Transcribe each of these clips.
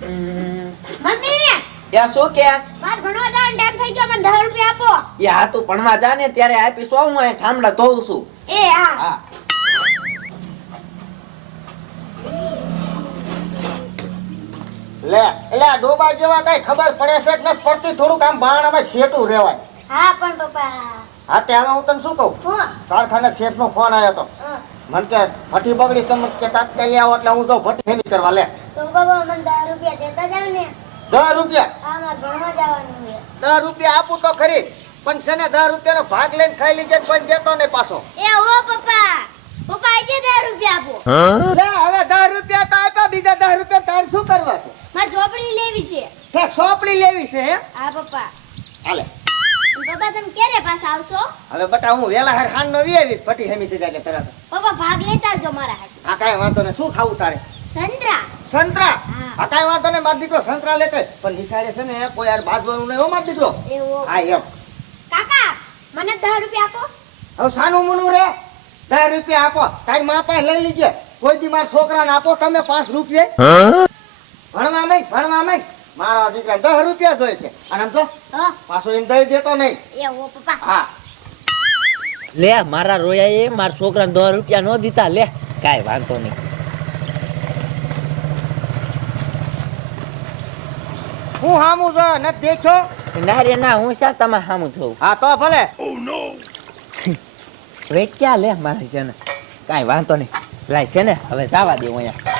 Mummy! યા શું case? માર ભણવા જવાનો ટાઈમ થઈ ગયો મને 10 રૂપિયા આપો. યા તું ભણવા જા ને ત્યારે આપીશ હું અહીં ઠામડા ધોઉં છું. એ હા. હા. લે એટલે ડોબા જેવા કઈ ખબર પડે છે કે નથી પડતી? થોડુંક આમ બાણામાં શેઠું રહેવાય. હા પણ પપ્પા. હા તે હવે હું તને શું કહું? કારખાના શેઠ નો ફોન આવ્યો હતો. મને કે ભઠ્ઠી બગડી તમે કે તાત્કાલિક આવો એટલે હું જાઉં ભઠ્ઠી હેમી કરવા લે. તો બાબા મને 10 રૂપિયા દેતા જાવ ને. દસ રૂપિયા? હા મારે ભણવા જવાનું છે. દસ રૂપિયા આપું તો ખરી પણ છે ને દસ રૂપિયાનો ભાગ લઈને ખાઈ લીજે પણ દેતો નહીં પાછો. એ ઓ પપ્પા. પપ્પા આજે 10 રૂપિયા આપો. લે હવે દસ રૂપિયા તો આપ્યા બીજા દસ રૂપિયા તાર શું કરવા છે? મારે ચોપડી લેવી છે. ઠેક ઝોપડી લેવી છે હે? હા પપ્પા. હાલે. પપ્પા તમે ક્યારે પાછા આવશો? હવે બટા હું વેલા હર ખાન નો વી આવીશ ભઠ્ઠી હેમી થઈ જાય તરત. પપ્પા ભાગ લેતા આવજો મારા હાથ. આ કાંઈ વાંધો ને શું ખાવું તારે? સંતરા. સંતરા? આ કાંઈ વાંધો ને માર દીકરો સંતરા લેતો. પણ નિશાળે છે ને કોઈ યાર બાજવાનું નહીં હો માર દીકરો. હા એમ. કાકા મને 10 રૂપિયા આપો. હવે સાનું મુનું રે. દસ રૂપિયા આપો. તારી મા પાસે લઈ લીજે. કોઈ દી મારા છોકરાને આપો તમે પાંચ રૂપિયા. ભણવા નહીં ભણવા નહીં મારા દીકરા દસ રૂપિયા જોઈએ છે. અને આમ તો પાછો એને દઈ દેતો નહીં. એવો પપ્પા. હા. લે મારા રોયા એ મારા છોકરાને દસ રૂપિયા ન દીધા. લે કાંઈ વાંધો નહીં. હું હામું છો નથી દેખ્યો? ના રે ના હું શા તમે સામું જોઉં? હા તો ભલે. વે ક્યાં લે મારા છે ને કાંઈ વાંધો નહીં. લાય છે ને હવે જવા દે અહીંયા.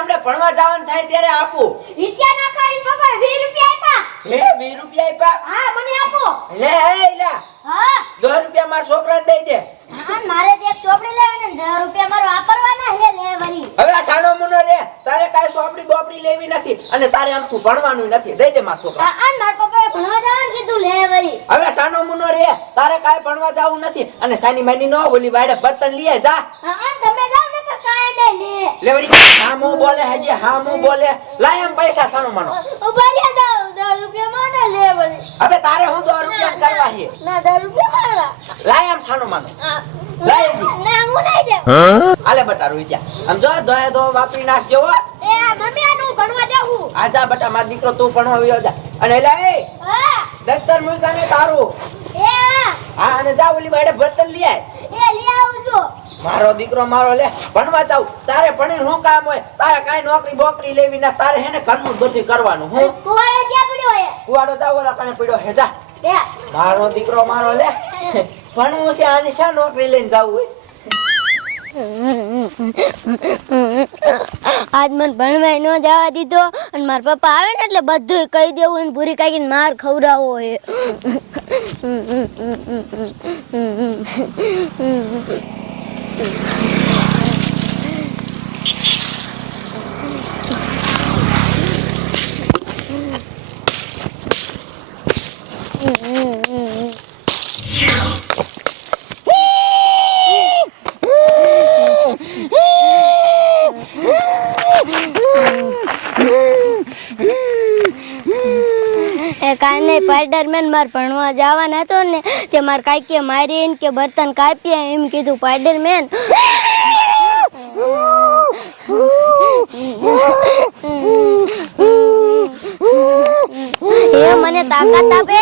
આપણે ભણવા જવાનું થાય ત્યારે આપો. વિદ્યા ના ખાઈ પપ્પા 20 રૂપિયા આપ્યા. હે 20 રૂપિયા આપ્યા? હા મને આપો. લે હે લે હા. 10 રૂપિયા મારા છોકરાને દઈ દે. હા મારે એક ચોપડી લેવાની 10 રૂપિયા મારો વાપરવાના હે લે વળી. હવે આ સાનો મુનો રે તારે કાઈ ચોપડી બોપડી લેવી નથી અને તારે આમ તું ભણવાનું નથી. દઈ દે મારા છોકરા હા મારા પપ્પાએ ભણવા જવાનું કીધું લે વળી. હવે સાનો મુનો રે તારે કાઈ ભણવા જવું નથી અને સાની માની નો બોલી વાડે બર્તન લઈ જા. હા કાંઈ નહીં લે લે વળી હા હું બોલે હજી હા હું બોલે. લાય એમ પૈસા સાનો માનો. ઊભા રહ્યા જાવ 10 રૂપિયા મને લે વળી હવે તારે હું દસ રૂપિયા કરવા છે? ના 10 રૂપિયા મારા. લાય એમ સાનો માનો. લાય જી. ના હું નહીં દેવ આલે બટા રોઈ ત્યાં. આમ જો દોય દો વાપરી નાખજો હો. એ આ મમ્મી આનું ભણવા જાવું આજા બટા માર દીકરો તું ભણવા આવ્યો જા. અને લે એ હા. દફતર તારું. એ હા. અને જા ઓલી બાડે બર્તન લઈ આય. એ લઈ આવજો મારો દીકરો મારો લે ભણવા જાવ તારે ભણીને શું કામ હોય? તારે કાંઈ નોકરી બોકરી લેવી ના તારે હેને ઘરનું બધું કરવાનું હું? કુવાડો ક્યાં પડ્યો હે? કુવાડો ઓલા કાને પડ્યો હે જા. મારો દીકરો મારો લે. ભણવું છે આની શા નોકરી લઈને જાવું હોય? આજ મને ભણવાય ન જવા દીધો અને મારા પપ્પા આવે ને એટલે બધું કહી દેવું અને પૂરી કાઢીને માર ખવડાવો હે. એ Thank you. કાંઈ નહીં સ્પાઈડરમેન માર ભણવા જવાના હતો ને તે માર મારી એમ કે બર્તન કાપ્યા એમ કીધું સ્પાઈડરમેન. એ મને તાકાત આપે.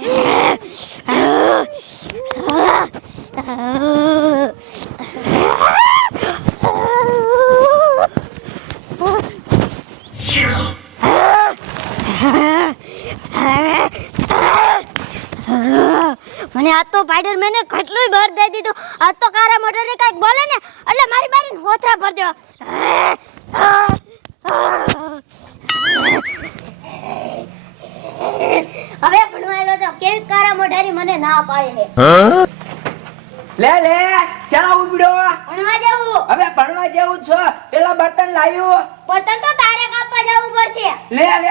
મને આ તો સ્પાઈડરમેન કેટલું બહાર દઈ દીધું. આ તો કારા મોટરે કંઈક બોલે ને, એટલે મારી મારી હોથરા ભર દેવા. હવે ભણવાયેલો તો કેવી કારા મોઢારી મને ના પાડે હે. લે લે શા ઉપડ્યો ભણવા જવું હવે ભણવા જેવું છો. પેલા બર્તન લાવ્યું. બર્તન તો તારે કાપવા જવું પડશે. લે લે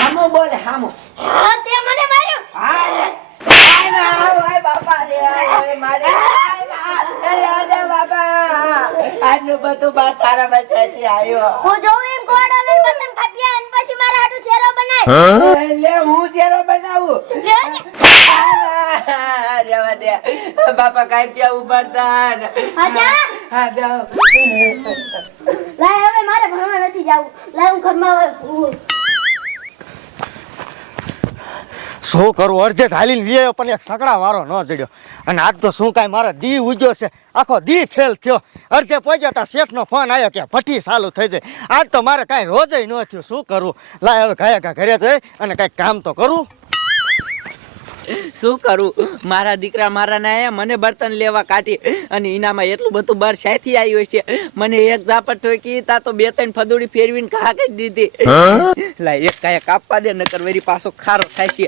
હામો બોલે હામું. હા તે મને માર્યો હા લે. આય ના, આય બાપા રે, આય મારે. આય ના, અરે આજા બાપા. આટલું બધું બા તારા બચ્ચાથી આવ્યો. હું જોઉં એમ કોડો લઈને બટન કાપ્યા અને પછી મારા હાટુ શેરો બનાય લે હું ચેરો બનાવું. જવા દે. બાપા કાંઈ ત્યાં ઉભરતા ને. હા જાઓ. લાય હવે મારે ભણવા નથી જાવું. લાય હું ઘરમાં હું- શું કરવું અડધે હાલીને વીએ, પણ એક સકડા વારો ન ચડ્યો અને આજ તો શું કાંઈ મારા દી ઉજ્યો છે? આખો દી ફેલ થયો. અડધે પહોંચ્યો તા, શેઠનો ફોન આવ્યો કે ભઠ્ઠી ચાલુ થઈ જાય. આજ તો મારે કાંઈ રોજય ન થયું. શું કરવું લાય હવે ઘાયા ઘા ઘરે જઈ અને કાંઈક કામ તો કરું. શું કરું? મારા દીકરા મારા ના મને બર્તન લેવા કાઢી અને એનામાં એટલું બધું બાર સાથી આવ્યું છે મને એક ઝાપટ ઠોકી તા તો બે ત્રણ ફદુડી ફેરવીને ખા કરી દીધી. લા એક કાંઈ કાપવા દે નકર વેરી પાછો ખારો થાય છે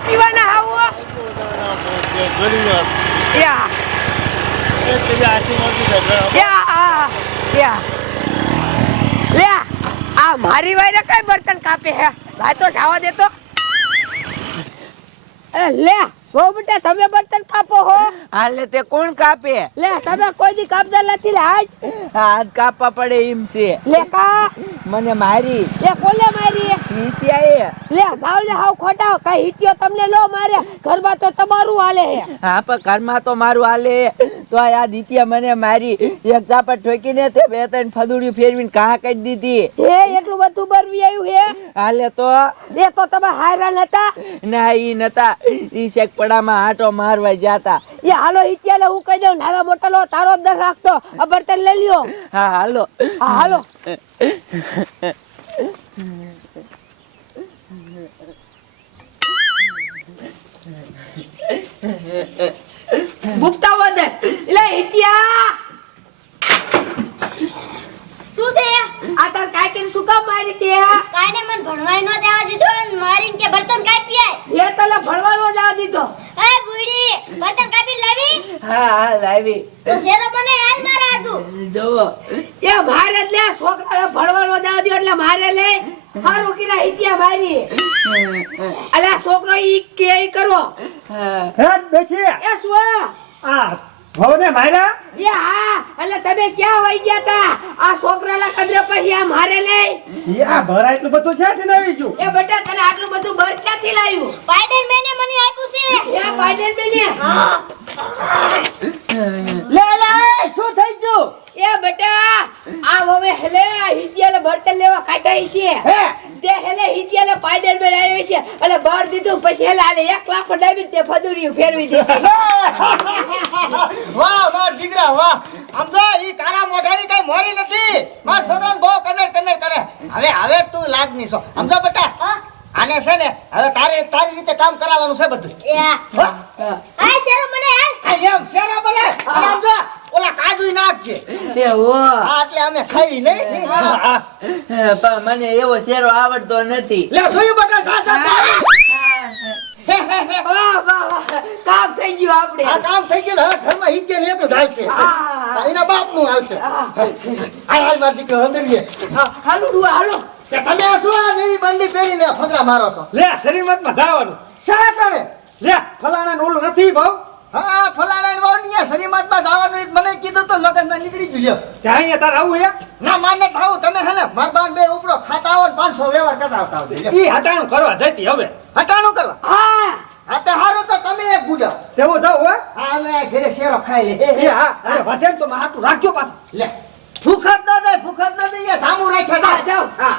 પીવાના આવો યા યા આ, યા લે આ મારી વાયરે કઈ બર્તન કાપે હે? લાય તો જવા દે તો. અરે લે બહુ બેટા તમે બર્તન કાપો હો. હાલે તે કોણ કાપે? લે તમે કોઈ દી કાપતા નથી લે આજ. હાથ કાપવા પડે એમ છે. લે કા. મને મારી. લે કોલે મારી? ઈત્યાએ લે જાવ ને હાવ ખોટા કઈ હિત્યો તમને લો મારે. ઘરમાં તો તમારું હાલે હે. હા પણ ઘરમાં તો મારું હાલે. તો આ દિત્યા મને મારી એક ઝાપટ ઠોકીને તે બે ત્રણ ફદુડી ફેરવીને ઘા કરી દીધી. હે એટલું બધું બરવી આવ્યું હે? હાલે તો. એ તો તમે હાયરા હતા ના ઈ નતા. ઈ શેક પડામાં આટો મારવા જાતા એ હાલો હિત્યાલે હું કહી દઉં? નાના મોટા લો તારો દર રાખતો. અબરતન બર્તન લઈ લ્યો. હા હાલો. હા હાલો. ભૂખતા વધે એટલે હિત્યા શું છે આ તાર કાકીને શું કામ મારી તે કાને મને ભણવાય ન જવા દીધો અને મારીને કે બર્તન કાપી આય એ તને ભણવાનો જવા દીધો એ બુડી બર્તન કાપી લાવી હા હા લાવી તો શેરો મને મારા હાટુ જોવો એ મારે જ લે છોકરાને ભણવાનો જવા દો એટલે મારે લે હારું કીધા હિત્યા મારી અલા છોકરો ઈ કે કરવો હા બેસી એ શું આ ભવને માર્યા? એ હા એટલે તમે ક્યાં વઈ ગયા તા? આ છોકરાલા કદરે પછી આ મારે લે ઈ આ ભરા એટલું બધું ક્યાંથી લાવી છું એ બેટા તને આટલું બધું બર ક્યાંથી લાવ્યું? મેને મને આપ્યું છે. એ બાઈડન બેને લે લે શું થઈ ગયું? એ બેટા આ હવે હેલે આ હિજિયાલે બર્તન લેવા કાઢાઈ છે. હે? તે હેલે પાયડર બેન આવ્યો છે. એટલે બહાર દીધું પછી હેલા આલે એક લાખ ડાબી તે ફદુરી ફેરવી દીધી વાહ વાહ જીગરા વાહ. આમ તો ઈ તારા મોઢાની કઈ મોરી નથી. માર છોકરાને બહુ કદર કદર કરે. હવે હવે તું લાગની છો. આમ તો બેટા આને છે ને હવે તારે તારી રીતે કામ કરાવવાનું છે બધું. એ આ. શેરો મને હાલ. આ એમ શેરો બોલે? અને કાજુ એવો એટલે અમે ખાવી નહીં. પણ મને એવો શેરો આવડતો નથી. લે જોયું બેટા સા સા હે. હે હે વાહ વાહ વાહ કામ થઈ ગયું આપણે. આ કામ થઈ ગયું હા ઘરમાં હિજે ને એટલું હાલ છે. એના બાપનું હાલ છે. હાલ દીકરો અંદર લે હા, હાલો ડુઆ હાલો. તમે શું આ નવી બંડી પહેરીને ફકરા મારો છો? લે શ્રીમતમાં જવાનું. શા કરે લે ફલાણા ઓલું નથી ભાવ? હા ફલાણા વાવની શરીમતમાં જવાનું ઈ મને કીધું તો મગજમાં નીકળી ગયું ત્યાં અહીંયા તાર આવું હે? ના માને થાવું. તમે હે ને માર બાન બે ઉપરો ખાતા આવો ને 500 વ્યવહાર કરાવતા આવજો ઈ હટાણું કરવા જતી હવે. હટાણું કરવા? હા. હા તે હારું તો તમે એક ગુડાવ તેવું જાવ હે. હા અમે ઘરે શેરો ખાઈ લે એ હા અરે વધે તો રાખજો પાછું. લે. ભૂખત ન દે ભૂખત ન દે સામું રાખ્યા હા.